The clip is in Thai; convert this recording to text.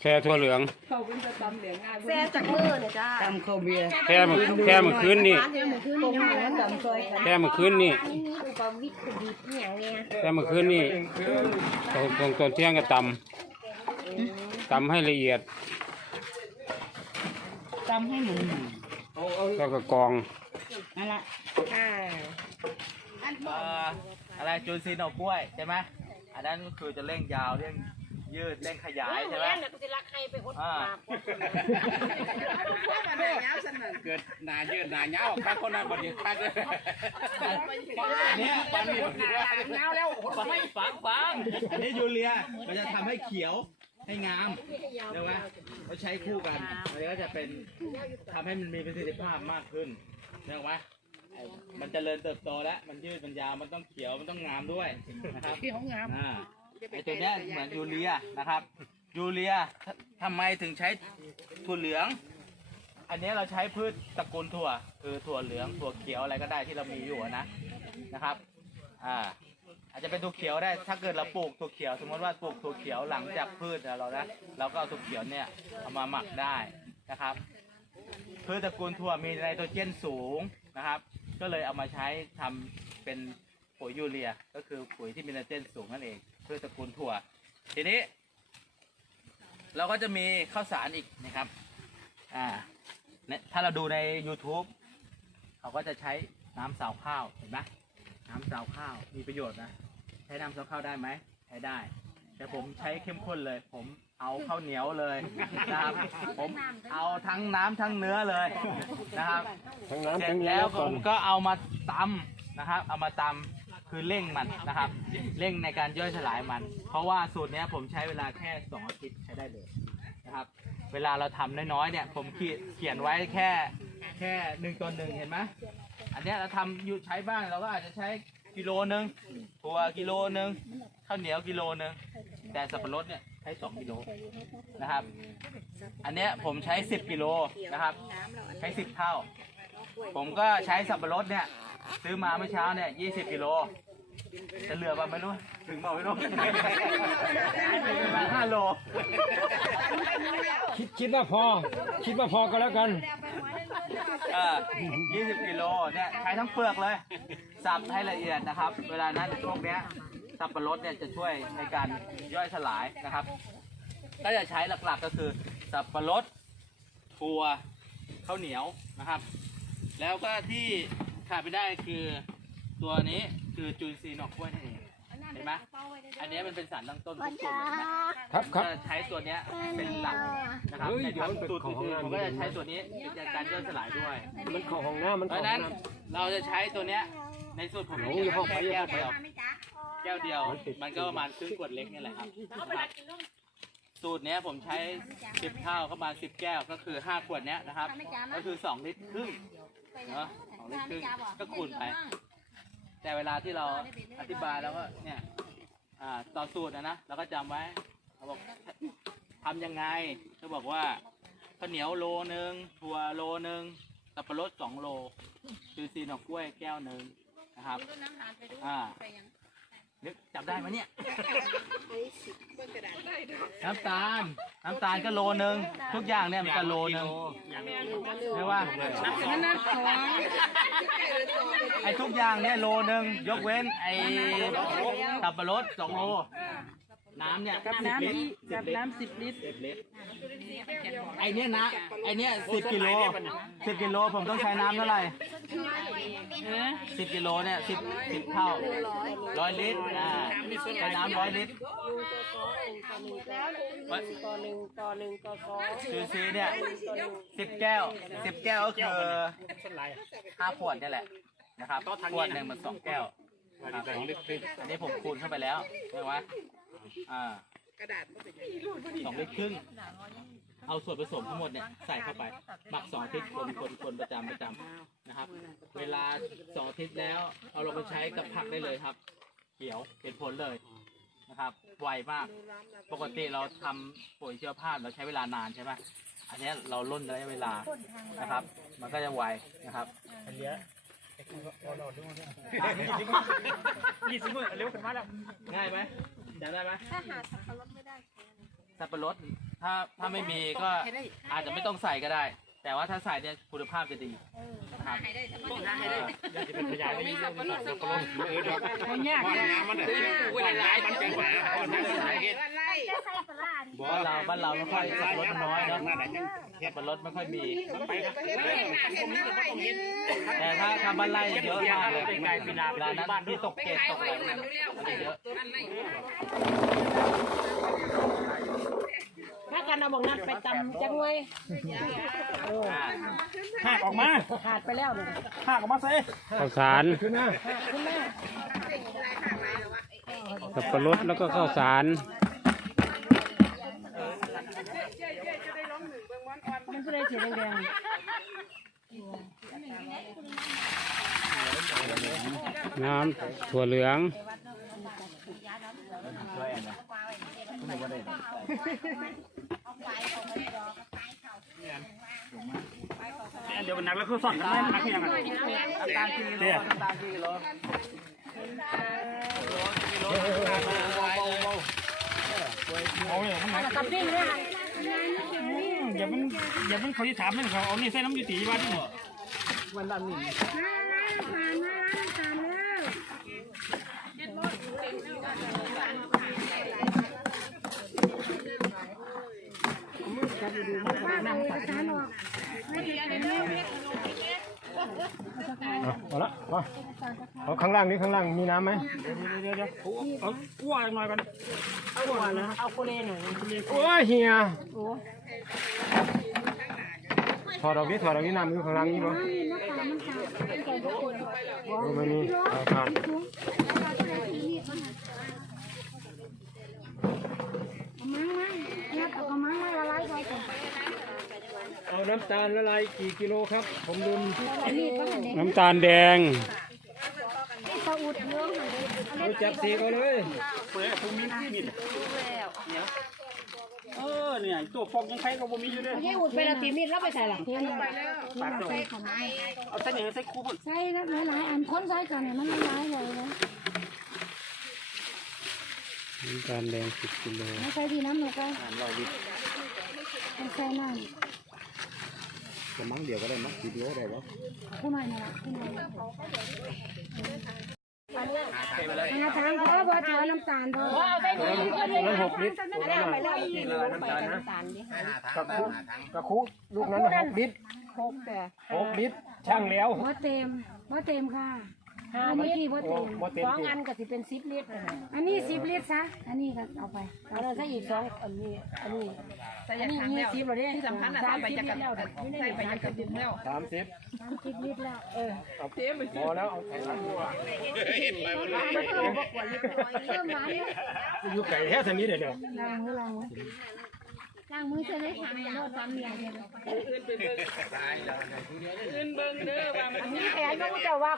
แค่ทั่วเหลืองแซ่จากมือเนี่ยจ้าตำข้าวเบียร์แค่เมื่อแค่เมื่อคืนนี่เดี๋ยวหมูขึ้นนี่นะตำซอยกันแค่เมื่อคืนนี่ อันนี้มีอุปวิทย์คือดีที่อย่างเนี้ยแค่เมื่อคืนนี่ตรงตรงตอนเที่ยงก็ตำตำให้ละเอียดตำให้หมุนแล้วก็กรองนั่นละอ่าเอ่ออะไรจูนซีนหนอกกล้วยใช่ไหมอันนั้นก็คือจะเร่งยาวเร่ง ยืดเร่งขยายใช่ไหมอ่าเกิดหนายืดหนาเงาบางคนนั้นบดีคัดเลยอันเนี้ยปันเงาแล้วไม่ฝังฝังอันนี้ยูเรียมันจะทำให้เขียวให้งามเดี๋ยวไหมเขาใช้คู่กันมันก็จะเป็นทำให้มันมีประสิทธิภาพมากขึ้นเดี๋ยวไหมไอ้มันเจริญเติบโตแล้วมันยืดมันยาวมันต้องเขียวมันต้องงามด้วยนะครับที่ของงามอ่า ไอตัวเนี้ยเหมือนยูเรียนะครับยูเรียททำไมถึงใช้ถั่วเหลือง อันเนี้ยเราใช้พืชตระกูลถั่ว คือถั่วเหลืองถั่วเขียวอะไรก็ได้ที่เรามีอยู่อะนะนะครับอ่าอาจจะเป็นถั่วเขียวได้ถ้าเกิดเราปลูกถั่วเขียว สมมติว่าปลูกถั่วเขียวหลังจากพืชเรานะเราก็เอาถั่วเขียวเนี่ยเอามาหมักได้นะครับ พืชตระกูลถั่วมีไนโตรเจนสูงนะครับ ก็เลยเอามาใช้ทำเป็นปุ๋ยยูเรีย ก็คือปุ๋ยที่มีไนโตรเจนสูงนั่นเอง พืชตระกูลถั่ว ทีนี้ เราก็จะมีข้าวสารอีกนะครับ อ่าเนี่ยถ้าเราดูใน YouTube เขาก็จะใช้น้ำสาวข้าวเห็นไหมน้ำสาวข้าวมีประโยชน์นะ ใช้น้ำสาวข้าวได้ไหมใช้ได้ แต่ผมใช้เข้มข้นเลย ผมเอาข้าวเหนียวเลยนะครับ ผมเอาทั้งน้ำทั้งเนื้อเลยนะครับทั้งน้ำเสร็ทั้จงแล้วผก่อน มก็เอามาตำนะครับ เอามาตำ คือเร่งมันนะครับ เร่งในการย่อยสลายมัน เพราะว่าสูตรเนี้ยผมใช้เวลาแค่สองอาทิตย์ใช้ได้เลยนะครับ เวลาเราทำน้อยๆเนี่ย ผมเขียนเขียนไว้แค่แค่หนึ่งต่อหนึ่งเห็นไหมอันเนี้ยเราทำอยู่ใช้บ้างเราก็อาจจะใช้กิโลหนึ่งถั่วกิโลหนึ่งข้าวเหนียวกิโลหนึ่งแต่สับปะรดเนี่ยใช้สองกิโลนะครับ อันเนี้ยผมใช้สิบกิโลนะครับ ใช้สิบเท่า ผมก็ใช้สับปะรดเนี่ยซื้อมาเมื่อเช้าเนี่ยยี่สิบกิโล จะเหลือป่ะไม่รู้ ถึงเปล่าไม่รู้ประมาณห้าโล คิดคิดว่าพอ คิดว่าพอก็แล้วกันเออยี่สิบกิโลเนี่ยใช้ทั้งเปลือกเลย สับให้ละเอียดนะครับ เวลานั้นพวกเนี้ยสับปะรดเนี่ยจะช่วยในการย่อยสลายนะครับ ก็จะใช้หลักๆก็คือ สับปะรดถั่วข้าวเหนียวนะครับ แล้วก็ที่ขาดไม่ได้คือตัวนี้ คือจูนซีนอกกล้วยนั่นเองเห็นไหมอันนี้มันเป็นสารตั้งต้นทุกสูตรเลยนะครับครับ จะใช้ตัวเนี้ยเป็นหลักนะครับเฮ้ยในเดี๋ยวมันเป็นสูตรของอื่นงานๆผมก็จะใช้ตัวนี้ในการย่อยสลายด้วย มันของห้องน้ำมันเพของราะฉะห้นั้อนงน้เราจะใช้ตัวเนี้ยในสูตรผมโอ้ยเข้าไปแค่แก้วเดียวไม่จ้าแก้วเดียว มันก็ประมาณครึ่งขวดเล็กนี่แหละครับนะครับสูตรเนี้ยผมใช้สิบเท่าก็ประมาณสิบแก้วก็คือห้าขวดเนี้ยนะครับ ก็คือสองลิตรครึ่งเนาะสองลิตรครึ่งก็คูณไป แต่เวลาที่เราอธิบายแล้วก็เนี่ยอ่าต่อสูตรนะนะเราก็จำไว้เขาบอกทำยังไงเขาบอกว่าข้าวเหนียวโลนึงถั่วโลนึงสับปะรดสองโลคือซีนหนอกกล้วยแก้วหนึ่งนะครับอ่า นึกจับได้ไหมเนี่ย น้ำตาล น้ำตาลก็โลนึง ทุกอย่างเนี่ยมันก็โลนึงใช่ว่าไอ้ทุกอย่างเนี่ยโลนึงยกเว้นไอ้สับปะรดสองโล น้ำเนี่ยสิบลิตรสิบลิตรน้ำสิบลิตร สิบลิตรไอเนี้ยนะไอเนี้ยสิบกิโลสิบกิโลผมต้องใช้น้ำเท่าไหร่สิบกิโลเนี่ยสิบสิบเท่าร้อยลิตรอ่าใช้น้ำร้อยลิตรต่อหนึ่งต่อหนึ่งต่อสองคือซีเนี่ยสิบแก้วสิบแก้วก็คือห้าขวดเนี่ยแหละนะครับขวดหนึ่งมันสองแก้วนะครับอันนี้ผมคูณเข้าไปแล้วใช่ไหม อ่าสองลิตรครึ่ง เอาส่วนผสมทั้งหมดเนี่ยใส่เข้าไป หมักสองอาทิตย์คนคนคนประจำประจำนะครับ เวลาสองอาทิตย์แล้ว เอาลงไปใช้กับผักได้เลยครับ เขียวเห็นผลเลยนะครับ ไวมาก ปกติเราทำปุ๋ยเชื้อราเราใช้เวลานานใช่ไหมอันเนี้ยเราล่นระยะเวลานะครับ มันก็จะไวนะครับ อันเนี้ยยี่สิบมือเร็วขึ้นมาแล้วง่ายไหม จำได้ไหมถ้าหาสับปะรดไม่ได้สับปะรดถ้าถ้าไม่มีก็อาจจะไม่ต้องใส่ก็ได้ แต่ว่าถ้าใส่เนี่ยคุณภาพจะดีนะครับมันยาก บ้านเราบ้านเราไม่ค่อยสับปะรดน้อยเนาะสับปะรดไม่ค่อยมีแต่ถ้าทำบ้านไร่เยอะมากเลยไกลปีนาเวลานั้นที่ตกเกตตกอะไรอะไรเยอะถ้ากันเอาบอกนัดไปตำจังเว้ยอ่าหักออกมาขาดไปแล้วเนี่ยหักออกมาเซ่ข้าวสารขึ้นนะสับปะรดแล้วก็ข้าวสาร มันก็เลยสีแดงน้ำถั่วเหลืองเดี๋ยวมันนักแล้วคือสอดกันหนักยังไงน้ำตาลกี่กิโลน้ำตาลกี่กิโลเอาเนี่ยมันหนักๆกับปิ้งเนี่ย อย่ามันอย่ามันเขาจะถามให้เขาเอานี่ใส่น้ำยูตีว่าที่นี่เอาละมาเอาข้างล่างนี้ข้างล่างมีน้ำไหมเดี๋ยวเดี๋ยวเอากั้วหน่อยก่อนเอากั้วนะเอาโคเลหน่อยโอ้ยเฮียถอดออกนี้ถอดออกนี้น้ำอยู่ข้างล่างนี้บ่โอ้ไม่มีเอาขาด เอาน้ำตาลละลายกี่กิโลครับ ผมลืมน้ำตาลแดงเอาจับสีก็เลยเปิดภูมิที่นี่เออเนี่ยตัวฟอกยังใช้ก็บ่มีอยู่เลยให้อุดไปละตีมีดแล้วไปใส่หลังปากตัวเอาใส่เนี่ยใส่คู่ใส่แล้วหลายๆอันคนใส่กันเนี่ยมันหลายๆเลยนะน้ำตาลแดงสิบกิโลไม่ใส่ดีน้ำหนูก็ไม่ใส่น้ำ จะมั้งเดียวก็ได้มั้งกี่กิโลได้วะผู้หน่อยนี่ละผู้หน่อยอาทางเขาบอกจะเอน้ำตาลพอเอาใส่ถุงก็เลยน้ำหกลิตรไปแล้วนี่เลยน้ำตาลนะกระคุกระคุลูกนั้นหกลิตรหกแต่หกลิตรช่างแล้วว่าเต็มว่าเต็มค่ะ ห้าอันลินี้ตรว่าเต็มว่าเต็มสองที่ อันก็สิเป็นสิบลิตรอันนี้สิบลิตรซะ อันนี้ก็เอาไปอันนั้นใส่อีกสองอันนี้อันนี้อันนี้ยี่สิบเลยที่สำคัญอะไปจะกับใส่ไปจะกับดินแล้ว สามสิบสามสิบลิตรแล้วพอแล้วเอาใส่ถังดีกว่าเริ่มหวานเลยอยู่ไก่แค่สันนี้เดี๋ยวเดี๋ยวล้างมือล้างมือล้างมือจะได้ทำโลดตามเมียเลยอันนี้แผนก็จะว่า